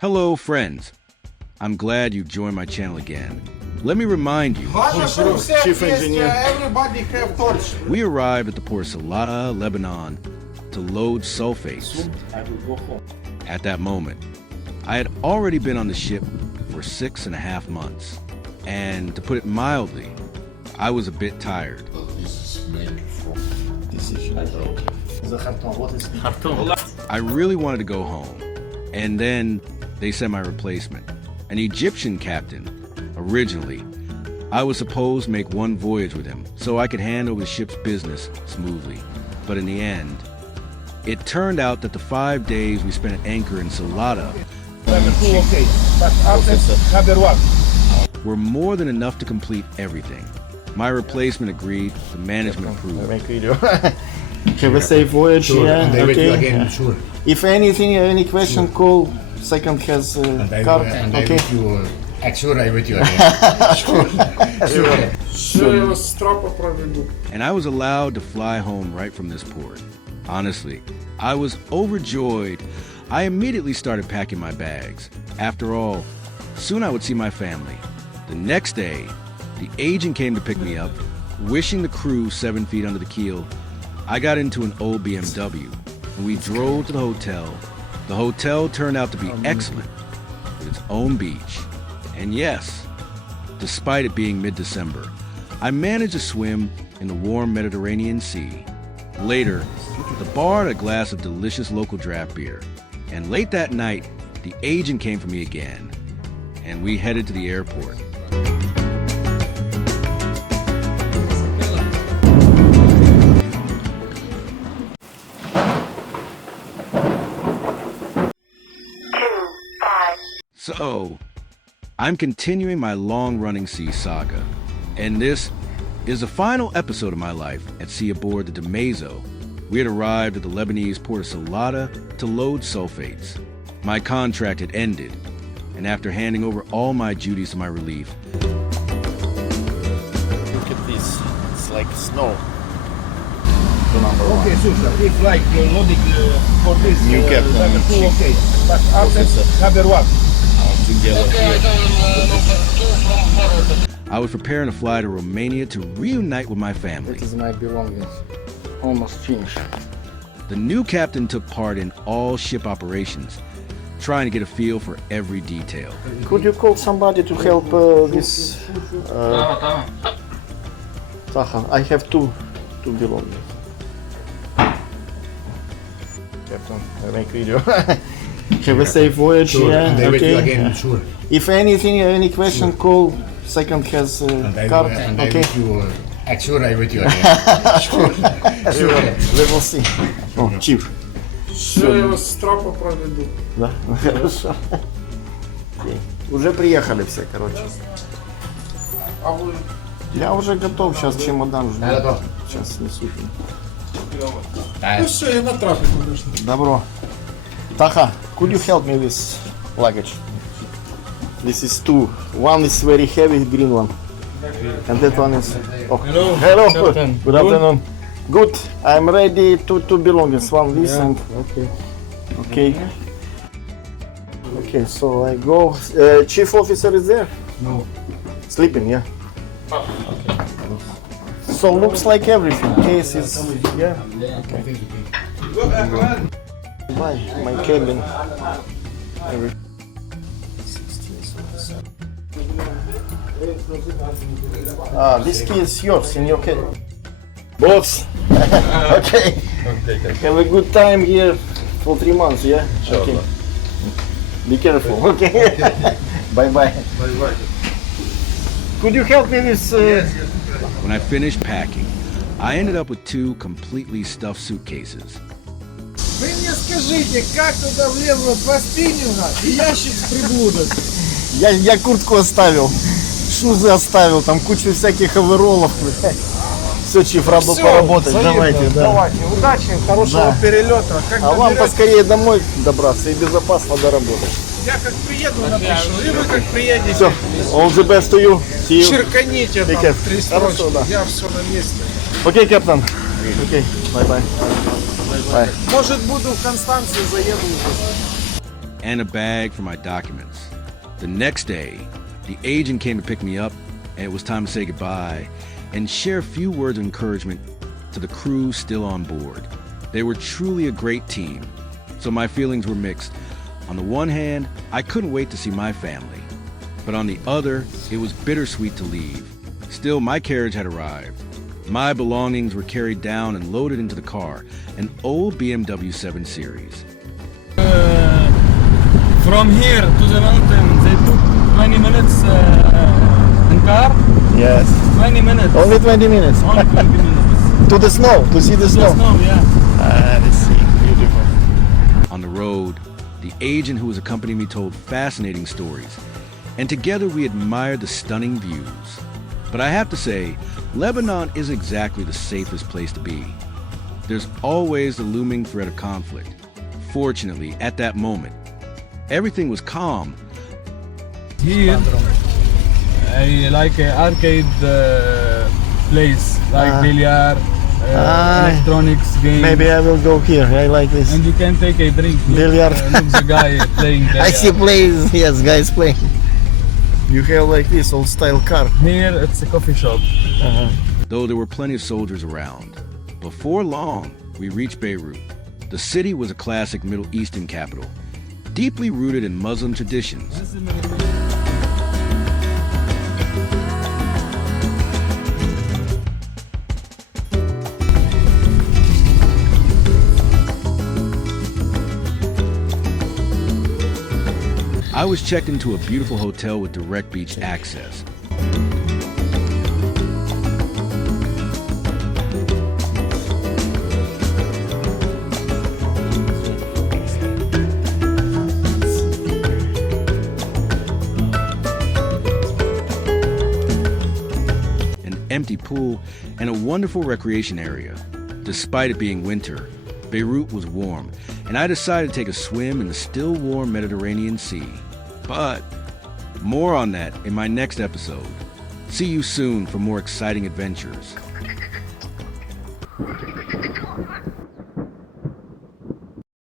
Hello, friends. I'm glad you joined my channel again. Let me remind you, Chief engineer. Everybody have torch. we arrived at the port of Silaata, Lebanon, to load sulfates. At that moment, I had already been on the ship for 6.5 months, and to put it mildly, I was a bit tired. I really wanted to go home, and then they sent my replacement, an Egyptian captain. Originally, I was supposed to make one voyage with him so I could hand over the ship's business smoothly. But in the end, it turned out that the 5 days we spent at anchor in Silaata were more than enough to complete everything. My replacement agreed, the management approved. Have a safe voyage, yeah, And they wait okay. again, Yeah. sure. If anything, any question, call. Second has card, And I okay. with you, sure, I with you again. Sure. And I was allowed to fly home right from this port. Honestly, I was overjoyed. I immediately started packing my bags. After all, soon I would see my family. The next day, the agent came to pick me up, wishing the crew 7 feet under the keel. I got into an old BMW, and we drove to the hotel. The hotel turned out to be excellent, with its own beach. And yes, despite it being mid-December, I managed to swim in the warm Mediterranean Sea. Later, the bar had a glass of delicious local draft beer. And late that night, the agent came for me again, and we headed to the airport. So, I'm continuing my long-running sea saga, and this is the final episode of my life at sea aboard the Damaso. We had arrived at the Lebanese port of Silaata to load sulfates. My contract had ended, and after handing over all my duties to my relief, Look at this. It's like snow. The number one. Okay, Susha, if like loading for this New captain. number 2, okay. But after number 1. I was preparing to fly to Romania to reunite with my family. That is my belongings. Almost finished. The new captain took part in all ship operations, trying to get a feel for every detail. Could you call somebody to help this? Taha, I have two belongings. Captain, I make video. Have a safe voyage, Sure, yeah, and they wait okay. again, Yeah. sure. If anything, any question, call. Second has And I card, and I okay. with you, sure, I with you again. Sure. We will see. Oh, chief. Все стропа проведу. Да, хорошо. Окей. Уже приехали все, короче. А вы Я уже готов, сейчас чемодан жду. Да, готов. Сейчас несут. ну все, я на трапе, конечно. Добро. Taha, could you help me with luggage? This is two. One is very heavy, green one. And that one is... Oh. Hello. Captain. Good afternoon. Good. I'm ready to belongings. One this and... Okay. Okay. Okay, so I go. Chief officer is there? No. Sleeping, yeah. So looks like everything. Case is... Yeah. Okay. Bye. My cabin. This key is yours in your cabin. Boss. Okay. Have a good time here for 3 months, yeah? Okay. Be careful, okay? Bye bye. Could you help me with... When I finished packing, I ended up with 2 completely stuffed suitcases. Вы мне скажите, как туда влезло 2 спиннинга и ящик с приблудой? Я куртку оставил, шузы оставил, там кучу всяких овероллов. Все, чиф, рабо Всё, поработать. заедем. Давайте, да. Давайте, удачи, хорошего Да. перелета. Как А вам доберетесь, поскорее домой добраться и безопасно доработать. я как приеду напишу, и вы как приедете. Все, all the best to you. See you. Черканите там care. 3 Хорошо, строчки, да. я все на месте. Окей, капитан. Окей, bye bye. Bye. Может, буду в Констанции, заеду уже. and a bag for my documents. The next day, the agent came to pick me up, and it was time to say goodbye and share a few words of encouragement to the crew still on board. They were truly a great team, so my feelings were mixed. On the one hand, I couldn't wait to see my family, but on the other, it was bittersweet to leave. Still, my carriage had arrived. My belongings were carried down and loaded into the car, an old BMW 7 Series. From here to the mountain, they took 20 minutes in car. Yes. 20 minutes. Only 20 minutes. Only 20 minutes. To the snow, to see the snow. The snow, yeah. Let's see. Beautiful. On the road, the agent who was accompanying me told fascinating stories, and together we admired the stunning views. But I have to say, Lebanon is exactly the safest place to be. There's always the looming threat of conflict. Fortunately, at that moment, everything was calm. Here, I like an arcade place, like billiard, electronics games. Maybe I will go here. I like this. And you can take a drink. Billiard. Look the guy playing there. I see plays. Yes, guys playing. You have like this old style car. Here it's a coffee shop. Though there were plenty of soldiers around. Before long, we reached Beirut. The city was a classic Middle Eastern capital, deeply rooted in Muslim traditions. I was checked into a beautiful hotel with direct beach access. An empty pool and a wonderful recreation area. Despite it being winter, Beirut was warm, and I decided to take a swim in the still warm Mediterranean Sea. But more on that in my next episode. See you soon for more exciting adventures.